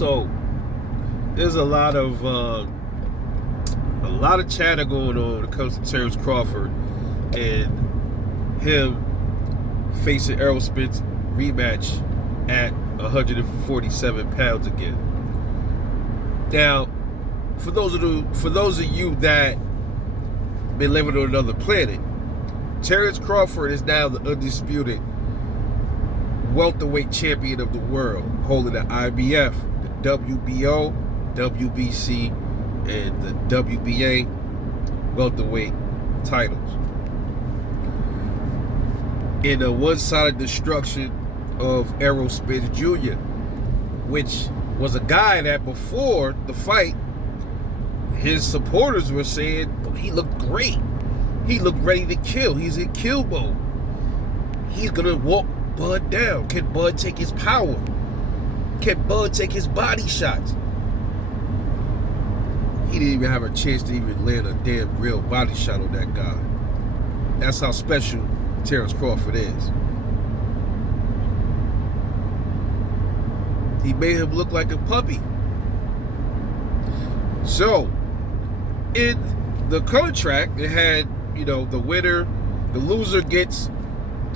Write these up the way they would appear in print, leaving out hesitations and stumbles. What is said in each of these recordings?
So there's a lot of chatter going on when it comes to Terence Crawford and him facing Errol Spence rematch at 147 pounds again. Now, for those of you that been living on another planet, Terence Crawford is now the undisputed welterweight champion of the world, holding the IBF, the WBO, WBC, and the WBA welterweight titles. In a one-sided destruction of Errol Spence Jr., which was a guy that before the fight, his supporters were saying he looked great. He looked ready to kill. He's in kill mode. He's going to walk Bud down. Can Bud take his power? Can Bud take his body shots? He didn't even have a chance to even land a damn real body shot on that guy. That's how special Terence Crawford is. He made him look like a puppy. So, in the contract, it had, the winner, the loser gets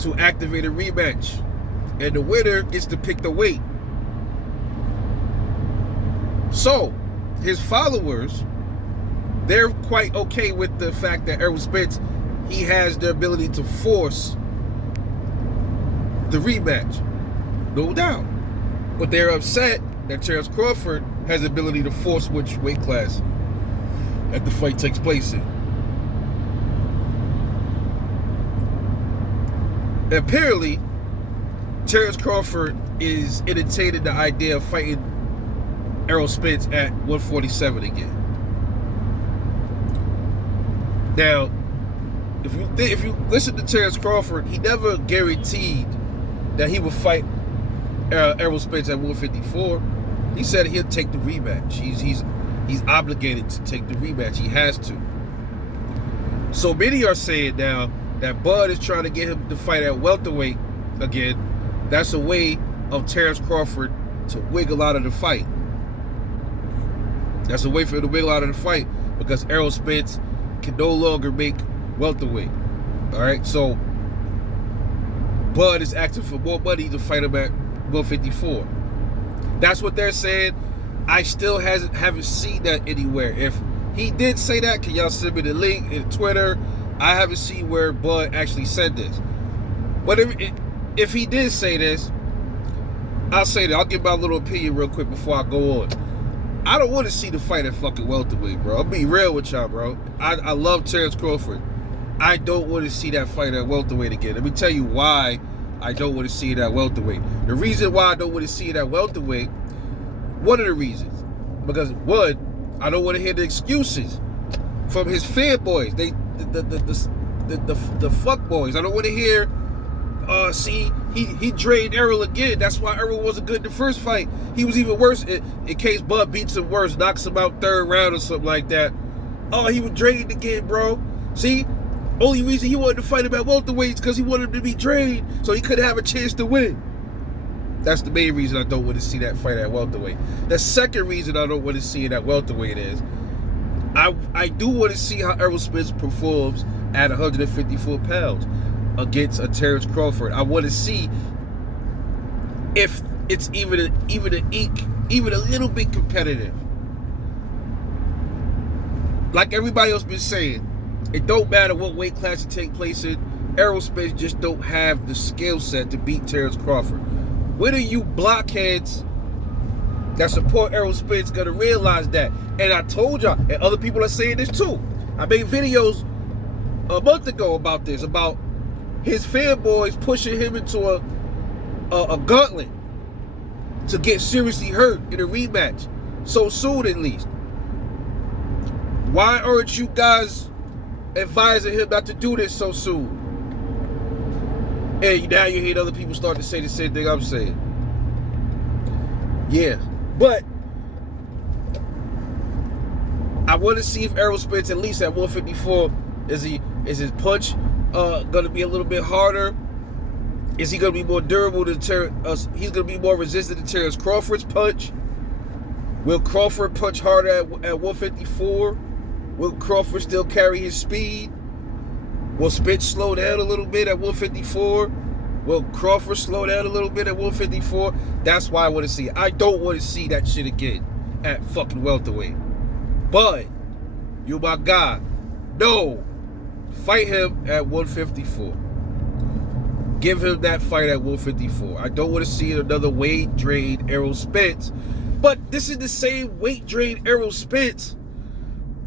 to activate a rematch, and the winner gets to pick the weight. So, his followers, they're quite okay with the fact that Errol Spence, he has the ability to force the rematch, no doubt. But they're upset that Terence Crawford has the ability to force which weight class that the fight takes place in. Apparently, Terence Crawford is entertaining the idea of fighting Errol Spence at 147 again. Now, if you listen to Terence Crawford, he never guaranteed that he would fight Errol Spence at 154. He said he'll take the rematch. He's obligated to take the rematch. He has to. So many are saying now that Bud is trying to get him to fight at welterweight again. That's a way of Terence Crawford to wiggle out of the fight. That's a way for him to wiggle out of the fight because Errol Spence can no longer make welterweight. All right, so Bud is asking for more money to fight him at 154. That's what they're saying. I still haven't seen that anywhere. If he did say that, can y'all send me the link in Twitter? I haven't seen where Bud actually said this. But if he did say this, I'll say that. I'll give my little opinion real quick before I go on. I don't want to see the fight at fucking welterweight, bro. I'll be real with y'all, bro. I love Terence Crawford. I don't want to see that fight at welterweight again. Let me tell you why I don't want to see it at welterweight. The reason why I don't want to see it at welterweight, one of the reasons, because one, I don't want to hear the excuses from his fanboys. The fuck boys. I don't want to hear, see, he drained Errol again. That's why Errol wasn't good in the first fight. He was even worse in case Bud beats him worse, knocks him out third round or something like that. Oh, he was drained again, bro. See, only reason he wanted to fight him at welterweight is because he wanted him to be drained, so he couldn't have a chance to win. That's the main reason I don't want to see that fight at welterweight. The second reason I don't want to see it at welterweight is I do want to see how Errol Spence performs at 154 pounds against a Terence Crawford. I want to see if it's even a little bit competitive. Like everybody else been saying, it don't matter what weight class you take place in. Errol Spence just don't have the skill set to beat Terence Crawford. When are you blockheads that support Errol Spence gonna realize that? And I told y'all, and other people are saying this too. I made videos a month ago about this, about his fanboys pushing him into a gauntlet to get seriously hurt in a rematch so soon, at least. Why aren't you guys advising him not to do this so soon? And now you hear other people start to say the same thing I'm saying. Yeah, but I want to see if Errol Spence, at least at 154, is his punch going to be a little bit harder? Is he going to be more durable to Terence? He's going to be more resistant to Terence Crawford's punch. Will Crawford punch harder at 154? Will Crawford still carry his speed? Will Spence slow down a little bit at 154? Will Crawford slow down a little bit at 154? That's why I want to see it. I don't want to see that shit again at fucking welterweight. But you my guy. No. Fight him at 154. Give him that fight at 154. I don't want to see another weight drained Errol Spence. But this is the same weight drained Errol Spence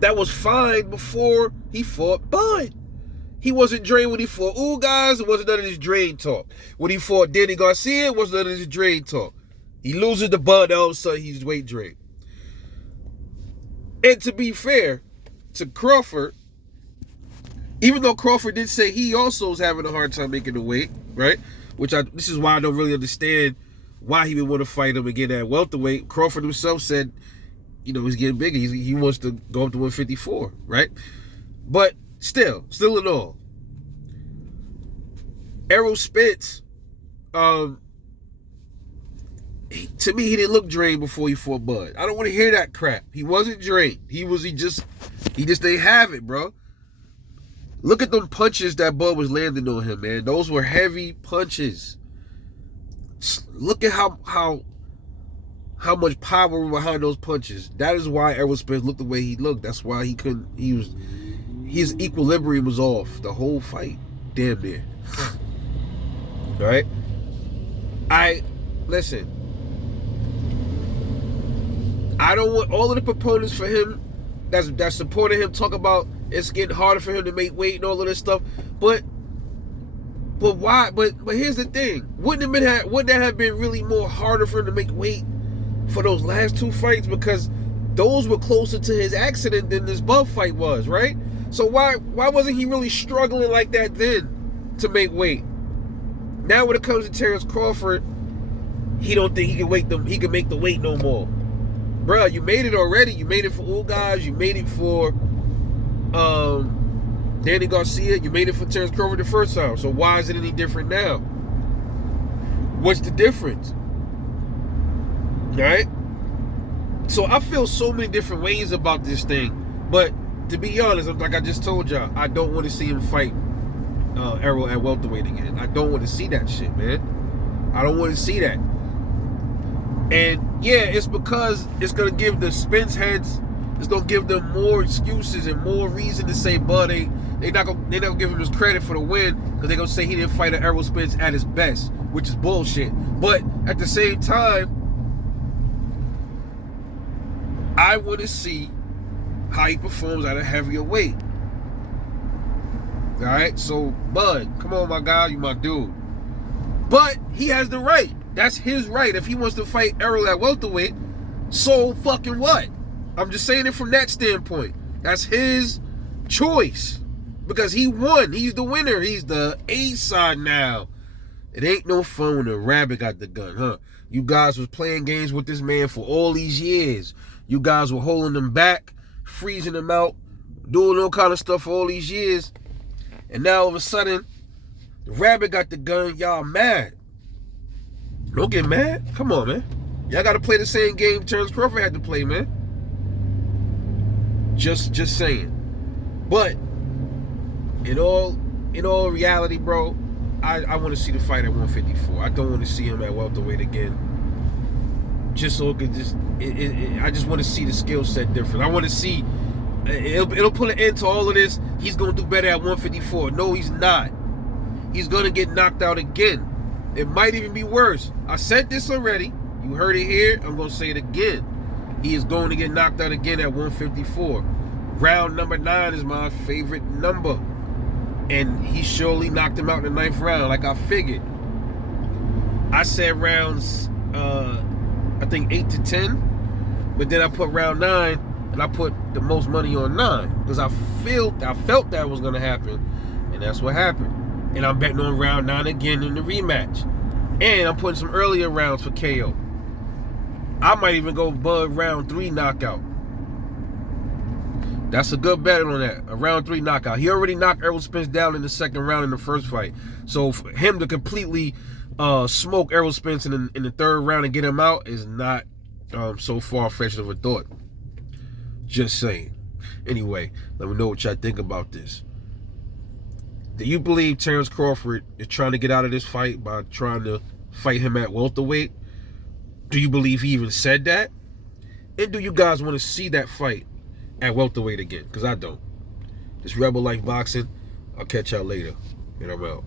that was fine before he fought Bud. He wasn't drained when he fought guys. It wasn't none of this drain talk. When he fought Danny Garcia, it wasn't none of this drain talk. He loses the Bud, all of a sudden he's weight drained. And to be fair to Crawford, even though Crawford did say he also is having a hard time making the weight, right? This is why I don't really understand why he would want to fight him again at welterweight. Crawford himself said, he's getting bigger. He wants to go up to 154, right? But still in all, Errol Spence, to me, he didn't look drained before he fought Bud. I don't want to hear that crap. He wasn't drained. He just didn't have it, bro. Look at them punches that Bud was landing on him, man. Those were heavy punches. Look at how much power was behind those punches. That is why Errol Spence looked the way he looked. That's why his equilibrium was off the whole fight. Damn near. All right? Listen. I don't want all of the proponents for him that's supporting him talk about it's getting harder for him to make weight and all of this stuff. But why? But here's the thing. Wouldn't that have been really more harder for him to make weight for those last two fights? Because those were closer to his accident than this Bud fight was, right? So why wasn't he really struggling like that then to make weight? Now when it comes to Terence Crawford, he don't think he can make the weight no more. Bruh, you made it already. You made it for guys. You made it for Danny Garcia. You made it for Terence Crawford the first time. So why is it any different now? What's the difference? All right? So I feel so many different ways about this thing. But to be honest, like I just told y'all, I don't want to see him fight Errol at welterweight again. I don't want to see that shit, man. I don't want to see that. And yeah, it's because it's going to give the Spence heads, it's going to give them more excuses and more reason to say, Bud, they're not going to give him his credit for the win because they're going to say he didn't fight an Errol Spence at his best, which is bullshit. But at the same time, I want to see how he performs at a heavier weight. All right, so Bud, come on, my guy, you my dude. But he has the right. That's his right. If he wants to fight Errol at welterweight, so fucking what? I'm just saying it from that standpoint. That's his choice. Because he won. He's the winner. He's the A side now. It ain't no fun when a rabbit got the gun, huh? You guys was playing games with this man for all these years. You guys were holding him back, freezing him out, doing all kind of stuff for all these years. And now all of a sudden, the rabbit got the gun. Y'all mad. Don't get mad. Come on, man. Y'all got to play the same game Terence Crawford had to play, man. Just saying. But in all reality, bro, I want to see the fight at 154. I don't want to see him at welterweight again. Just so it could I just want to see the skill set different. I want to see it'll put an end to all of this. He's gonna do better at 154. No, he's not. He's gonna get knocked out again. It might even be worse. I said this already. You heard it here. I'm going to say it again. He is going to get knocked out again at 154. Round number 9 is my favorite number. And he surely knocked him out in the 9th round like I figured. I said rounds, I think 8 to 10. But then I put round 9 and I put the most money on 9. Because I felt that was going to happen. And that's what happened. And I'm betting on round 9 again in the rematch. And I'm putting some earlier rounds for KO. I might even go Bud round 3 knockout. That's a good bet on that. A round 3 knockout. He already knocked Errol Spence down in the second round in the first fight. So for him to completely smoke Errol Spence in the third round and get him out is not so far-fetched of a thought. Just saying. Anyway, let me know what y'all think about this. Do you believe Terence Crawford is trying to get out of this fight by trying to fight him at welterweight? Do you believe he even said that? And do you guys want to see that fight at welterweight again? Because I don't. This Rebel Life Boxing. I'll catch y'all later. And I'm out.